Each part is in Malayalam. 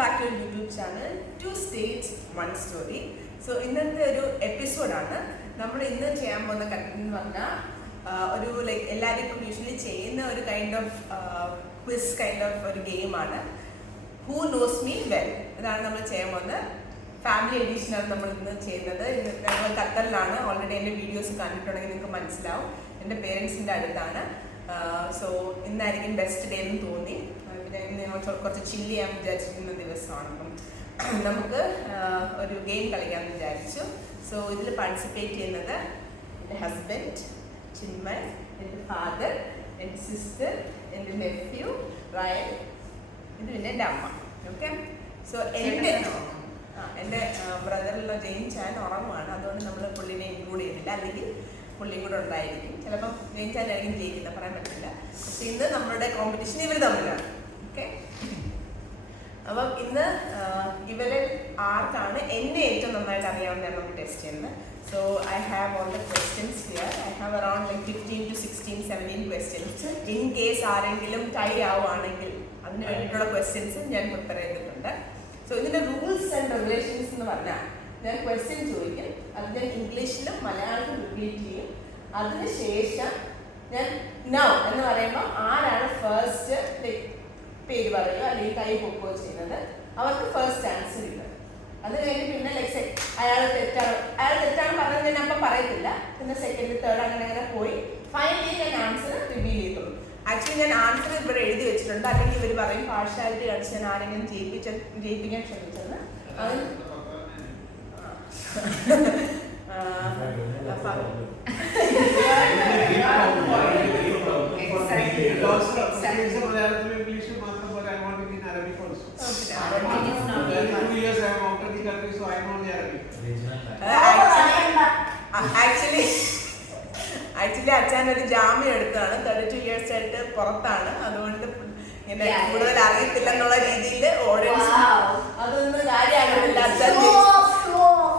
back to our YouTube channel, 2 States, 1 Story. So, ഇന്നത്തെ ഒരു എപ്പിസോഡാണ്. നമ്മൾ ഇന്ന് ചെയ്യാൻ പോകുന്ന കണ്ടന്റ് എന്ന് പറഞ്ഞാൽ ഒരു ലൈക്ക് എല്ലാവർക്കും യൂഷ്വലി ചെയ്യുന്ന ഒരു kind of quiz kind of ഒരു ഗെയിമാണ്. ഹൂ നോസ് മീ വെൽ, ഇതാണ് നമ്മൾ ചെയ്യാൻ പോകുന്നത്. ഫാമിലി എഡീഷനാണ് നമ്മൾ ഇന്ന് ചെയ്യുന്നത്. ഞങ്ങൾ ഖത്തറിലാണ്. ഓൾറെഡി എൻ്റെ വീഡിയോസ് കണ്ടിട്ടുണ്ടെങ്കിൽ നിങ്ങൾക്ക് മനസ്സിലാവും. എൻ്റെ പേരൻസിൻ്റെ അടുത്താണ്. സോ ഇന്നായിരിക്കും ബെസ്റ്റ് ഡേ എന്ന് തോന്നി. പിന്നെ കുറച്ച് ചില്ല് ചെയ്യാൻ വിചാരിച്ചിരിക്കുന്ന ദിവസമാണ്. അപ്പം നമുക്ക് ഒരു ഗെയിം കളിക്കാമെന്ന് വിചാരിച്ചു. സോ ഇതിൽ പാർട്ടിസിപ്പേറ്റ് ചെയ്യുന്നത് എൻ്റെ ഹസ്ബൻഡ് ചിന്മയ്, എൻ്റെ ഫാദർ, എൻ്റെ സിസ്റ്റർ, എൻ്റെ നെഫ്യൂ റയൻ, ഇത് പിന്നെ എൻ്റെ അമ്മ. ഓക്കെ. സോ എൻ്റെ ബ്രദറിലുള്ള ജെയിൻ ചാൻ ഉറങ്ങുവാണ്. അതുകൊണ്ട് നമ്മൾ പുള്ളിനെ ഇൻക്ലൂഡ് ചെയ്തില്ല. അല്ലെങ്കിൽ പുള്ളിയും കൂടെ ഉണ്ടായിരിക്കും. ചിലപ്പം ജെയിൻ ചാൻ ആയിരിക്കും ജയിക്കുന്നത്, പറയാൻ പറ്റില്ല. പക്ഷെ ഇന്ന് നമ്മുടെ കോമ്പറ്റീഷൻ ഇവർ തമ്മിലാണ്. ഓക്കെ. അപ്പം ഇന്ന് ഇവരിൽ ആർക്കാണ് എന്നെ ഏറ്റവും നന്നായിട്ട് അറിയാവുന്നതാണ് നമ്മൾ ടെസ്റ്റ് ചെയ്യുന്നത്. So I have all the questions here. I have around like 15 to 16, 17 questions. In case ആരെങ്കിലും ടൈ ആവുകയാണെങ്കിൽ അതിന് വേണ്ടിയിട്ടുള്ള ക്വസ്റ്റ്യൻസ് ഞാൻ പ്രിപ്പയർ ചെയ്തിട്ടുണ്ട്. സോ ഇതിൻ്റെ റൂൾസ് ആൻഡ് റെഗുലേഷൻസ് എന്ന് പറഞ്ഞാൽ ഞാൻ ക്വസ്റ്റ്യൻ ചോദിക്കും, അത് ഞാൻ ഇംഗ്ലീഷിലും മലയാളത്തിലും റിപ്പീറ്റ് ചെയ്യും. അതിനുശേഷം ഞാൻ നൗ എന്ന് പറയുമ്പോൾ ആരാണ് ഫസ്റ്റ് പേര് പറയുക അല്ലെങ്കിൽ കൈ പൊക്കുകയോ ചെയ്യുന്നത് അവർക്ക് ഫസ്റ്റ് ആൻസർ കിട്ടും. അത് കഴിഞ്ഞ് പിന്നെ ലൈക്ക് അയാൾ തെറ്റാണ് പറഞ്ഞത് ഞാൻ അപ്പം പറയത്തില്ല. പിന്നെ സെക്കൻഡ്, തേർഡ് അങ്ങനെ പോയി ഫൈനലി ഞാൻ ആൻസർ റിവീൽ ചെയ്തുള്ളൂ. ആക്ച്വലി ഞാൻ ആൻസർ ഇവിടെ എഴുതി വെച്ചിട്ടുണ്ട്. അല്ലെങ്കിൽ ഇവർ പറയും പാർഷ്യാലിറ്റി കളിച്ച് ഞാൻ ആരെങ്കിലും ജയിപ്പിക്കാൻ ശ്രമിച്ചെന്ന്. ആക്ച്വലി അച്ഛൻ ഒരു ജാമ്യം എടുത്താണ്. 32 years ആയിട്ട് പുറത്താണ്. അതുകൊണ്ട് ഇങ്ങനെ കൂടുതൽ അറിയത്തില്ല എന്നുള്ള രീതിയിൽ ഓഡിയൻസ് അതൊന്നും കാര്യമാകുന്നില്ല. അച്ഛൻ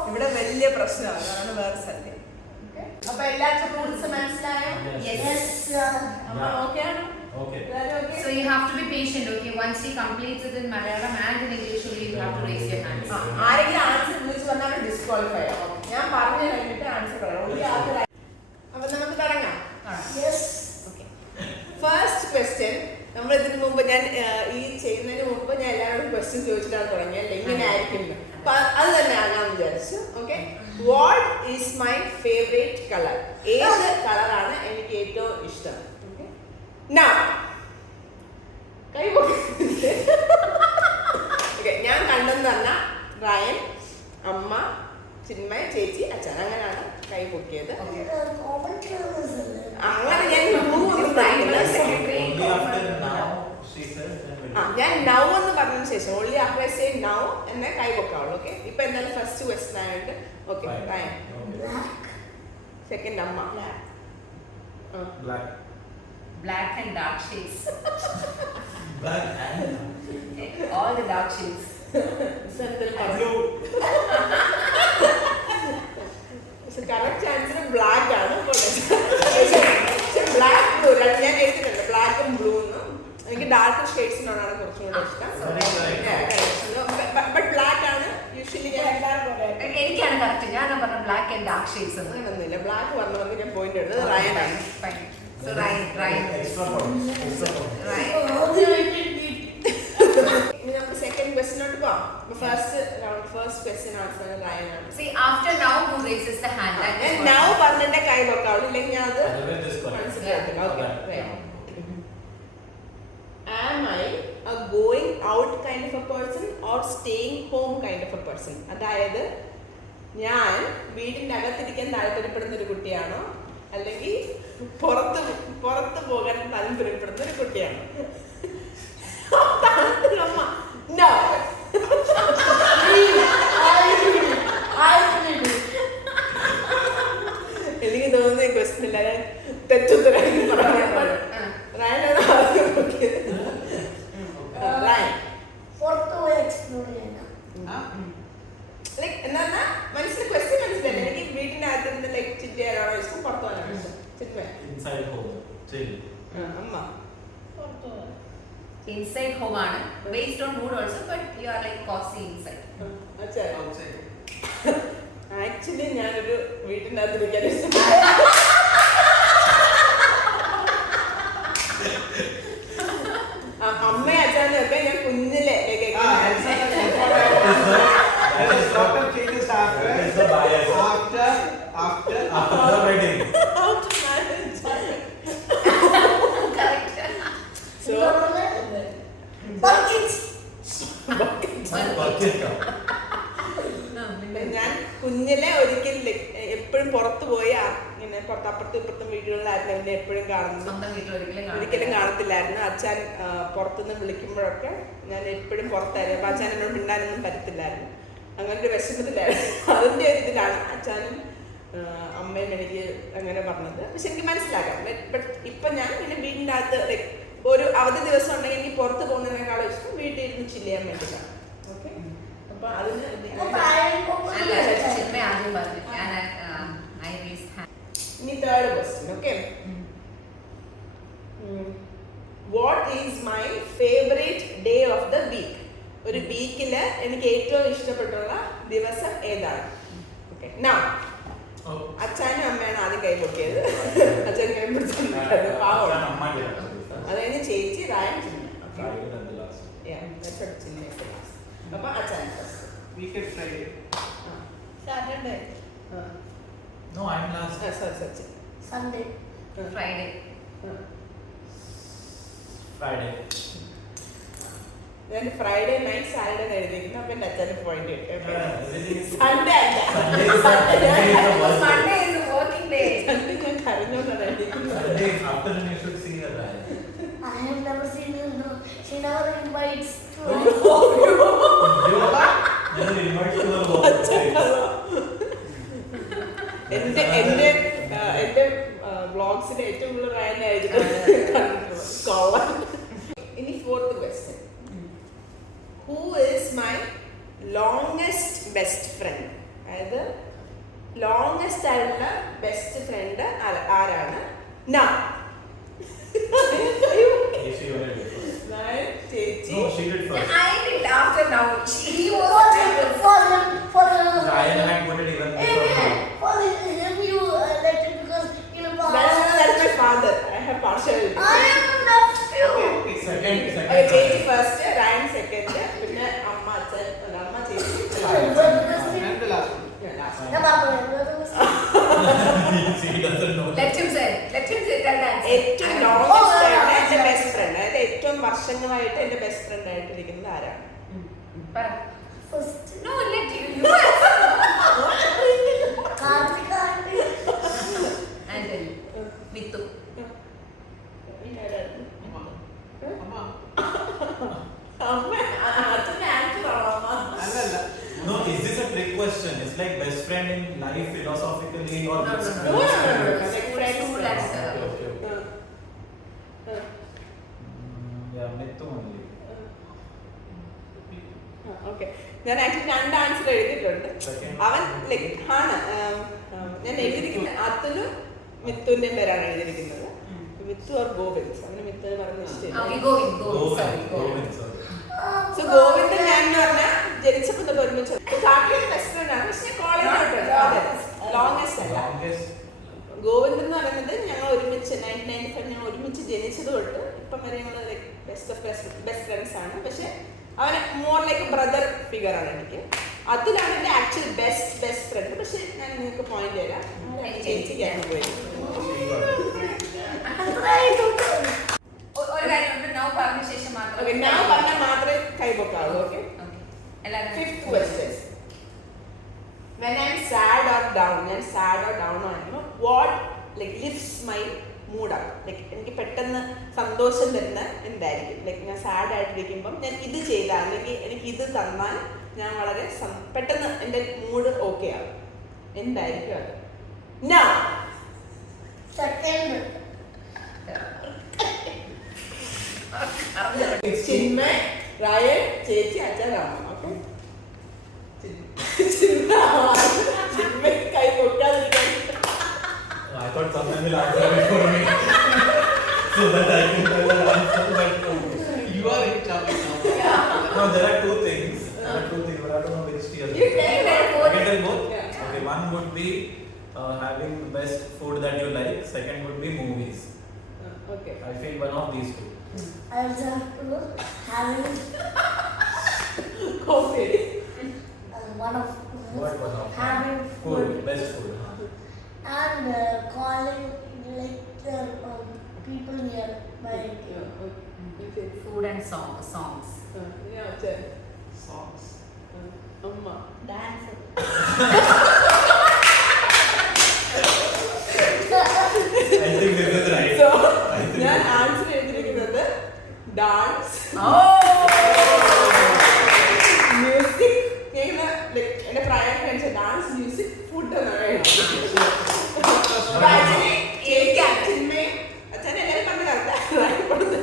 ഇവിടെ വലിയ പ്രശ്നമാണ്. അതാണ് വേറെ സത്യം. അപ്പൊ എല്ലാവർക്കും റൂൾസ് മനസ്സിലായോ? ഓക്കെ ആണോ? So you have to be patient, okay? Once he completes it in Malayalam and in English, you have to raise your hands. ആരെങ്കിലും ആൻസർ വിളിച്ച് വന്നാൽ ഡിസ്ക്വാളിഫൈ ആവും. ഞാൻ പറഞ്ഞു കഴിഞ്ഞിട്ട് ആൻസർ പറയാം. അപ്പൊ നമുക്ക് തുടങ്ങാം. ഓക്കെ. First question. നമ്മൾ ഇതിന് മുമ്പ് ഞാൻ ഈ ചെയ്യുന്നതിന് മുമ്പ് ഞാൻ എല്ലാവരോടും ക്വസ്റ്റ്യൻ ചോദിച്ചിട്ടാണ് തുടങ്ങിയത്. എങ്ങനെ ആയിരിക്കും അപ്പൊ അത് തന്നെ ആകാമെന്ന് വിചാരിച്ചു. Okay. What is my favourite colour? ഏത് കളറാണ് എനിക്ക് ഏറ്റവും ഇഷ്ടം? ഞാൻ കണ്ടെന്ന് പറഞ്ഞ റയൻ, അമ്മ, ചിന്മയ്, ചേച്ചി, അച്ഛൻ, അങ്ങനെയാണ് കൈ പൊക്കിയത്. അങ്ങനെ ഞാൻ നൗ എന്ന് പറഞ്ഞതിന് ശേഷം only after I say now എന്നെ കൈ പൊക്കാവുള്ളൂ. ഓക്കെ. ഇപ്പൊ എന്തായാലും ഫസ്റ്റ് ക്വസ്റ്റ്യൻ ആയിട്ട് ഓക്കെ റയൻ. സെക്കൻഡ് അമ്മ. Black and dark shades. Black and all the dark shades. Correct answer black ആണ്. ബ്ലാക്ക് ബ്ലൂ ഞാൻ എഴുതിയിട്ടുണ്ട്. ബ്ലാക്കും ബ്ലൂ എന്ന്. എനിക്ക് ഡാർക്ക് ഷെയ്ഡ്സിനോടാണ് കുറച്ചും കൂടെ ഇഷ്ടം. ബട്ട് ബ്ലാക്ക് ആണ് യൂഷ്വലി ഞാൻ എനിക്കാണ് കറക്റ്റ്. ഞാൻ പറഞ്ഞ ബ്ലാക്ക് ആൻഡ് ഡാർക്ക് ഷെയ്ഡ്സ് അങ്ങനൊന്നുമില്ല. ബ്ലാക്ക് പറഞ്ഞത് ഞാൻ പോയിന്റ് എടുത്തത് റയനാണ്. So right. ഇനി നമുക്ക് സെക്കൻഡ് ക്വസ്റ്റ്യനോട്ട് പോവാം. ഫസ്റ്റ് ക്വസ്റ്റ്യൻ ആൻസർ റയനാണ്. See, after now who raises the hand? ഞാൻ നൗ പറഞ്ഞിട്ട് കൈ നോക്കാവുള്ളൂ. ഇല്ലെങ്കിൽ ഞാൻ അത് കൺസിഡർ ചെയ്തില്ല. Okay. Am I a going out kind of a person or staying home kind of a person? അതായത് ഞാൻ വീടിൻ്റെ അകത്തിരിക്കാൻ താല്പര്യപ്പെടുന്ന ഒരു കുട്ടിയാണോ അല്ലെങ്കിൽ പുറത്ത് പോകാൻ താല്പര്യപ്പെടുന്ന ഒരു കുട്ടിയാണ്? എനിക്ക് തോന്നുന്ന ഈ ക്വസ്റ്റ്യൻ ഇല്ല. ഞാൻ തെറ്റുത്തരായി പറയാൻ റയനാണ് ആദ്യം നോക്കിയത്. റയൻ ലൈക്ക് എന്താ മനസ്സിൽ ക്വസ്റ്റ്യൻ മനസ്സിലായി. എനിക്ക് വീട്ടിൻ്റെ അകത്തിരുന്ന് ലൈക്ക് ചിറ്റ് ചെയ്യാനാണോ ഇഷ്ടം, പുറത്തു പോകാനാണോ ഇഷ്ടം? ചിറ്റ് അമ്മ inside home ആണ്. Based on mood also, but you are like cozy inside. Actually ഞാനൊരു വീട്ടിൻ്റെ അകത്ത് ഇരിക്കാൻ ഇഷ്ടപ്പെടുന്നു. അമ്മയും അച്ഛനും ഒക്കെ ഞാൻ കുഞ്ഞിലെ ഞാൻ കുഞ്ഞിലെ ഒരിക്കലും എപ്പോഴും പുറത്തു പോയി ഇങ്ങനെ അപ്പുറത്തും ഇപ്പുറത്തും വീടുകളിലായിരുന്നു എന്നെ എപ്പോഴും കാണുന്നത്. ഒരിക്കലും കാണത്തില്ലായിരുന്നു. അച്ഛൻ പുറത്തുനിന്ന് വിളിക്കുമ്പോഴൊക്കെ ഞാൻ എപ്പോഴും പുറത്തായിരുന്നു. അപ്പൊ അച്ഛൻ എന്നോട് മിണ്ടാനൊന്നും പറ്റത്തില്ലായിരുന്നു. അങ്ങനെ ഒരു വിഷമത്തിലായിരുന്നു. അതിന്റെ ഒരു ഇതിലാണ് അച്ഛനും അമ്മയും എനിക്ക് അങ്ങനെ പറഞ്ഞത്. പക്ഷെ എനിക്ക് മനസ്സിലാക്കാം. ഇപ്പൊ ഞാൻ ഇങ്ങനെ വീടിൻ്റെ അകത്ത് ഒരു അവധി ദിവസം ഉണ്ടെങ്കിൽ എനിക്ക് പുറത്ത് പോകുന്നതിനേക്കാളും ഇഷ്ടം വീട്ടിൽ ഇരുന്ന് ചില്ല് ചെയ്യാൻ വേണ്ടിയിട്ടാണ്. ഓക്കെ, അപ്പൊ അതിന് ഇനി third question. Okay, what is my favourite day of the week? ഒരു വീക്കില് എനിക്ക് ഏറ്റവും ഇഷ്ടപ്പെട്ടുള്ള ദിവസം ഏതാണ്? ഓക്കെ, നാ അച്ഛനും അമ്മയാണ് ആദ്യം കൈ പൊക്കിയത്. അച്ഛൻ കൈ പിടിച്ചിട്ടുണ്ടായിരുന്നു, പാവം. അത് കഴിഞ്ഞ് ചേച്ചി രായം ചിന്ന. അപ്പൊ അച്ഛൻ Saturday. No, I'm last. Sunday. Friday. Friday. ഞാൻ ഫ്രൈഡേ നൈറ്റ് സാറ്റർഡേ എഴുതിയിരിക്കുന്നു. അപ്പൊ എന്റെ അച്ഛന് point Sunday is a working day. ഞാൻ കരഞ്ഞോണ്ടാണ് എഴുതിയിരിക്കുന്നത്. Sunday afternoon you should see her. I have never seen her. No, she never invites to. You invite to her work. എന്റെ വ്ളോഗ്സിന്റെ ഏറ്റവും കൂടുതൽ റായനായിരുന്നു. ഇനി fourth question. Who is my longest best friend? അതായത് ലോങ്സ്റ്റ് ആയിട്ടുള്ള ബെസ്റ്റ് ഫ്രണ്ട് ആരാണ്? നാ ചേച്ചി. No, she did first. I did after now. He was For Ryan had put it even before her. for him you let it because you know. That's my father. I have partiality. I am nephew. Second. Okay, ചേച്ചി ഫസ്റ്റ്, റയൻ സെക്കൻഡ്, പിന്നെ അമ്മ അച്ഛൻ, അമ്മ ചേച്ചി. She doesn't know. Let him say that. ഏറ്റവും ലോങ്സ്റ്റ് ആയിട്ട് എന്റെ ബെസ്റ്റ് ഫ്രണ്ട്, അതായത് ഏറ്റവും വർഷങ്ങളായിട്ട് എന്റെ ബെസ്റ്റ് ഫ്രണ്ട് ആയിട്ടിരിക്കുന്നത് ആരാണ്? First. No, let you. Karthika. And then Mittu. അമ്മ അച്ഛൻ്റെ ആൻസർ ആണോ? No, is this a trick question? It's like best friend in life philosophically or No, best no, friend? no. Like friends, that's Okay. Yeah, Mittu only. Okay, ഞാൻ ആക്ച്വലി രണ്ട് ആൻസർ എഴുതിയിട്ടുണ്ട്. അവൻ ലൈക്ക് ആണ് ഞാൻ എഴുതിയിരിക്കുന്നത് അതുലും മിത്തുവിന്റെയും പേരാണ് എഴുതിയിരിക്കുന്നത്. മിത്തു ഓർ ഗോവിന്ദ്. അവന് മിത്തുവിനെ പറഞ്ഞ ഇഷ്ടമില്ല. Okay, Govind. സോ ഗോവിന്ദ് ഞാൻ എന്ന് പറഞ്ഞാൽ ജനിച്ചപ്പോൾ തൊട്ട് ഒരുമിച്ച് കാട്ടിയുടെ ബെസ്റ്റ് ഫ്രണ്ട് ആണ്. പക്ഷെ കോളേജ് ലോങ്സ്റ്റ് അല്ല. ഗോവിന്ദ് എന്ന് പറയുന്നത് ഞങ്ങൾ ഒരുമിച്ച് 1995 ഞങ്ങൾ ഒരുമിച്ച് ജനിച്ചത് തൊട്ട് ഇപ്പം വരെ ഞങ്ങൾ ബെസ്റ്റ് ഫ്രണ്ട്സ് ആണ്. പക്ഷെ അവന് മോർ ലൈക്ക് ബ്രദർ ഫിഗർ ആണ് എനിക്ക്. അതിലാണ് എൻ്റെ ആക്ച്വൽ ബെസ്റ്റ് ഫ്രണ്ട്. പക്ഷെ ഞാൻ നിങ്ങൾക്ക് പോയിന്റ് തരാം, ചേച്ചിക്കാണ് പോയത്. ഒരു കാര്യമുണ്ട്, നൗ പറഞ്ഞ ശേഷം മാത്രം. ഓക്കെ, ഞാൻ പറഞ്ഞാൽ മാത്രമേ കൈപൊക്കാവൂ. Okay, fifth question. When I'm sad or down, ഞാൻ സാഡ് ഓർ ഡൗൺ ആകുമ്പോൾ what like lifts my mood up? Like എനിക്ക് പെട്ടെന്ന് സന്തോഷം തരുന്ന എന്തായിരിക്കും? ലൈക്ക് ഞാൻ സാഡ് ആയിട്ടിരിക്കുമ്പം ഞാൻ ഇത് ചെയ്താൽ അല്ലെങ്കിൽ എനിക്ക് ഇത് തന്നാൽ ഞാൻ വളരെ പെട്ടെന്ന് എൻ്റെ മൂഡ് ഓക്കെ ആകും. എന്തായിരിക്കും അത്? No Second. ചിന്മയ്, റയൻ, ചേച്ചി, അച്ഛൻ, അമ്മ. ഓക്കെ, ചിന്മയ് കൈ പൊക്കാതിരിക്കാൻ. I thought someone will answer before me, so that I can tell the answer. But you You are in trouble now. Yeah. No, there are two things. There are two things, but I don't know which tier. You tell them both. I can tell both? Yeah. Okay, one would be having the best food that you like. Second would be movies. Okay. I feel one of these two. I also have to having Coffee. one of What one of? having Food, food best food. and calling like people near my Yeah, okay. You say. Food and songs. Yeah, tell. Songs. Amma. dance. I think this is right. So, I think ഞാൻ this- ആൻസർ ചെയ്തിരിക്കുന്നത് ഡാൻസ് Oh! മ്യൂസിക് എന്റെ പ്രായം കഴിച്ച ഡാൻസ് മ്യൂസിക് ഫുഡ് എന്നാണ് എനിക്ക് അച്ഛന്മയും അച്ഛനെ എല്ലാവരും കണ്ട് Food is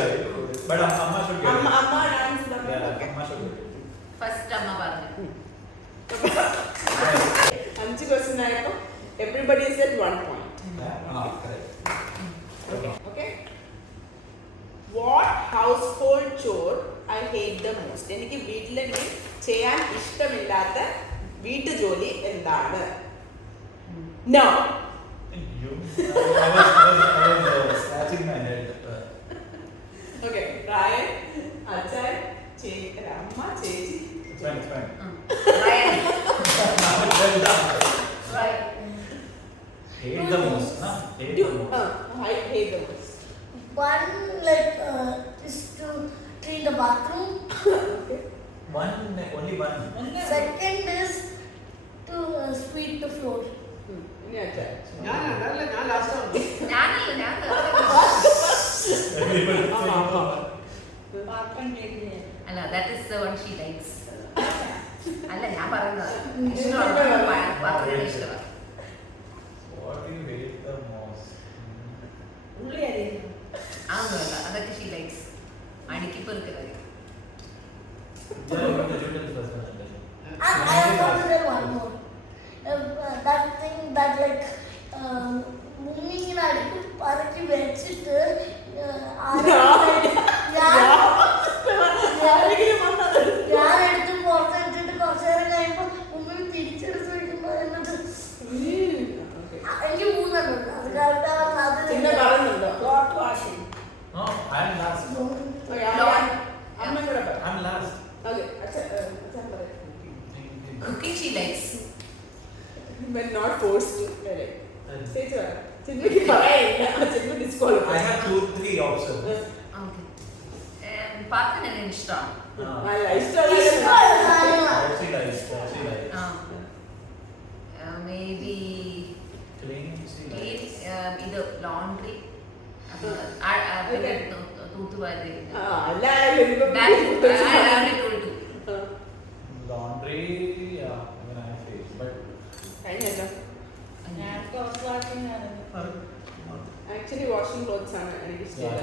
right. But Amma should get it. അമ്മ dance Yeah, Amma should get it. First അമ്മ പറഞ്ഞു. 5 ക്വസ്റ്റ്യൻ ആയപ്പോൾ everybody is at 1 point. Correct. Okay. What household chore I hate the most? എനിക്ക് വീട്ടിൽ എനിക്ക് ചെയ്യാൻ ഇഷ്ടമില്ലാത്ത വീട്ടുജോലി എന്താണ്? No. You? I was scratching my head. Okay. Ryan, അച്ഛൻ, അമ്മ, ചേച്ചി. It's fine, it's fine. Ryan. Well done. Right. Hate the most, huh? Hate the most. I hate the most. One is to clean the bathroom. Okay. Only one. Second is to sweep the floor. ഇനി അച്ഛൻ. ഞാനല്ല ഞാൻ ലാസ്റ്റ് ആണ്. ഞാനല്ല ഞാൻ അല്ല that is the one she likes അല്ല ഞാൻ പറയുന്നത് ഇഷ്ടമാണ് പാത്രം ഇഷ്ടമാണ് What do you hate the most? അതൊന്നുമല്ല അതൊക്കെ ഷീ ലൈക്സ് അടുക്കിപ്പെറുക്കല്ലേ Yeah, you can tell first one. I have considered one more. That thing that like മുങ്ങിങ്ങനെ അടുത്ത് പറക്കി വെച്ചിട്ട് ഞാൻ എടുത്ത് പുറത്തെടുത്തിട്ട് കുറച്ചു നേരം കഴിയുമ്പോ മുമ്പിൽ തിരിച്ചെടുത്ത് വെക്കുമ്പോ എന്നിട്ട് എനിക്ക് മൂന്നെണ്ണുണ്ട് അത് കറക്റ്റ് അത് പിന്നെ പറയുന്നുണ്ടോ? Cloth washing No, I'm last. Okay, അമ്മ കൂടെ പറ. I'm last. Okay, അച്ഛൻ പറയും. Cooking she likes When not forced to. അല്ലേ? ചേച്ചി പറ. ചിന്മയ്ക്ക് പറയാനില്ല. Chinmaya I disqualified. have 2-3 options. Okay പാത്രം എന്നെ ഇഷ്ടമാണ് അല്ല, ഇഷ്ടമുള്ള Actually, nice. Actually, nice. May be Clean, see, nice. ഇത് ലോണ്ട്രി തൂത്തുവാരി എല്ലാവരും ഇപ്പൊ Laundry, yeah, even I face. But കഴിഞ്ഞല്ലോ. Actually, washing clothes ആണ് എനിക്ക് ഇഷ്ടമില്ല.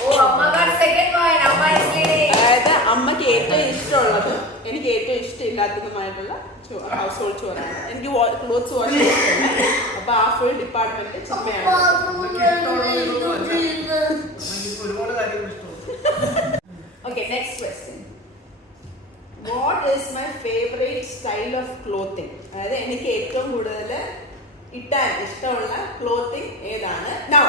ഓ അമ്മ സെക്കൻഡ് പോയിന്റ് അമ്മ is leading. അതായത് അമ്മയ്ക്ക് ഏറ്റവും ഇഷ്ടമുള്ളതും എനിക്ക് ഏറ്റവും ഇഷ്ടമില്ലാത്തതുമായിട്ടുള്ള ഹൗസ് ഹോൾഡ് ചോറാണ്. എനിക്ക് ക്ലോത്ത്സ് വാഷ് ഇഷ്ടമില്ല. അപ്പൊ ആ ഫുൾ ഡിപ്പാർട്ട്മെന്റ് ചിന്മയാണ്. എനിക്ക് ഒരുപാട് കാര്യങ്ങൾ ഇഷ്ടമാണ്. Okay, next question. What is my favorite style of clothing? അതായത് എനിക്ക് ഏറ്റവും കൂടുതൽ ഇട്ടാൻ ഇഷ്ടമുള്ള ക്ലോത്തിങ് ഏതാണ്? Now.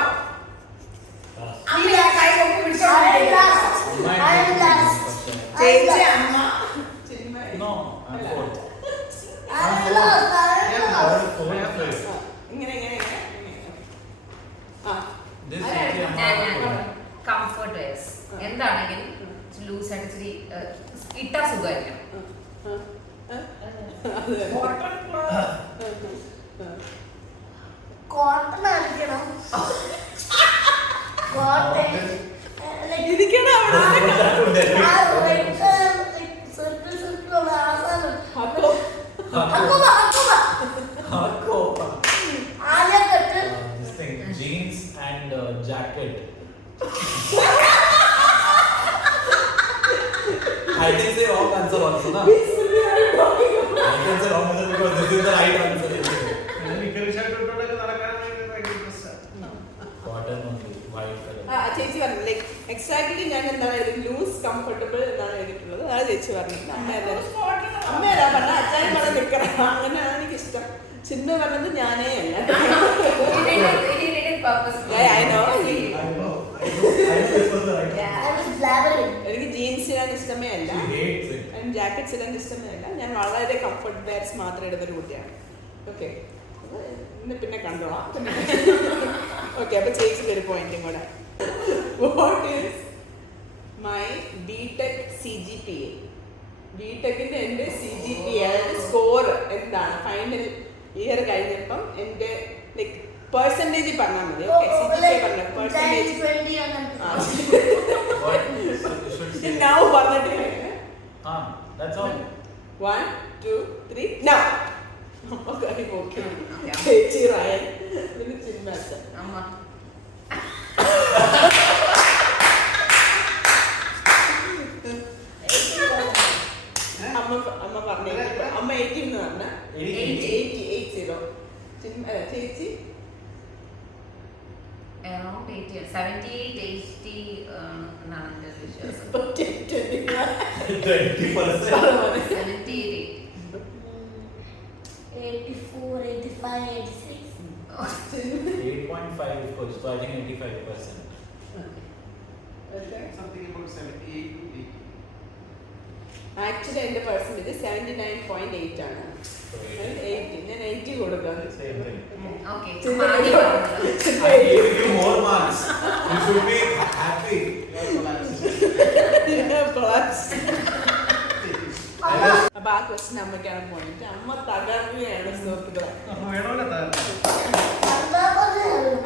ചേച്ചി, അമ്മ, ചിന്മയ. no, I'm അല്ല. fourth. ഇങ്ങനെ ഇങ്ങനെ ഇങ്ങനെ ഇങ്ങനെ. ആ. This അതെ. is the കംഫർട്ട് വെയർസ് എന്താണെങ്കിലും ലൂസ് ആയിട്ട് ഇച്ചിരി ഇട്ടാ സുഖമായിരിക്കണം കോട്ടൺ ആയിരിക്കണം കോട്ടൺ ഇരിക്കണം അവിടെ. this thing, jeans and jacket. I can say wrong answer also, na? I can say wrong answer because this is the right answer. Knicker shirt ഇട്ടോണ്ടൊക്കെ നടക്കാൻ ചേച്ചി പറഞ്ഞു ലൈക്ക് എക്സാക്ട്ലി ഞാൻ എന്താണ് എഴുതി ലൂസ് കംഫർട്ടബിൾ എന്നാണ് എഴുതിയിട്ടുള്ളത് അതാണ് ചേച്ചി പറഞ്ഞിട്ടുണ്ട് അമ്മയല്ല പറഞ്ഞ അച്ഛൻ പറഞ്ഞ് നിൽക്കണം അങ്ങനെയാണ് എനിക്കിഷ്ടം ചിന്ന പറഞ്ഞത് ഞാനേ അല്ല I know. I know this was the right Yeah. I was blabbering. എനിക്ക് ജീൻസ് ഇടാൻ ഇഷ്ടമേ അല്ല She hates it. ജാക്കറ്റ്സ് ഇടാൻ ഇഷ്ടമേ അല്ല ഞാൻ വളരെ കംഫർട്ട് വെയർസ് മാത്രം ഇടുന്നൊരു കുട്ടിയാണ് ഓക്കെ പിന്നെ കണ്ടോളാം ഓക്കെ അപ്പൊ ചേച്ചിക്ക് ഒരു പോയിന്റും കൂടെ what is my BTech CGPA ബിടെക്കിന്റെ എൻ്റെ CGPA അതായത് സ്കോർ എന്താണ് ഫൈനൽ ഇയർ കഴിഞ്ഞപ്പം എൻ്റെ ലൈക്ക് പെർസെൻറ്റേജ് പറഞ്ഞാൽ മതി ഓക്കെ CGPA പറഞ്ഞ പെർസെൻറ്റേജ് 20 അങ്ങനെ. What? You should say. now പറഞ്ഞിട്ട് That's all. 1 2 3 now okay ചേച്ചി റയൻ പിന്നെ ചിന്മാച്ച അമ്മ അമ്മ പറഞ്ഞു അമ്മ 80 എന്ന് പറഞ്ഞ 80 ചേച്ചി around 80 78 80 എന്നാണ് എൻ്റെ വിശ്വാസം 20%. 78 84, 85, 86. 8.5 of course, so I think 85%. Something about 78 to 80. Actually എൻ്റെ പെർസെൻറ്റേജ് 79.8 ആണ് So 80 ഞാൻ 80 കൊടുക്കാം same thing. Okay I gave you more marks. You should be happy. അപ്പൊ ആ ക്വസ്റ്റ്യൻ അമ്മയ്ക്കാണ് പോയിട്ട് അമ്മ തകർക്കുകയാണ് സുഹൃത്തുക്കളെ വേണമല്ലോ താരം അതാ പറഞ്ഞത്.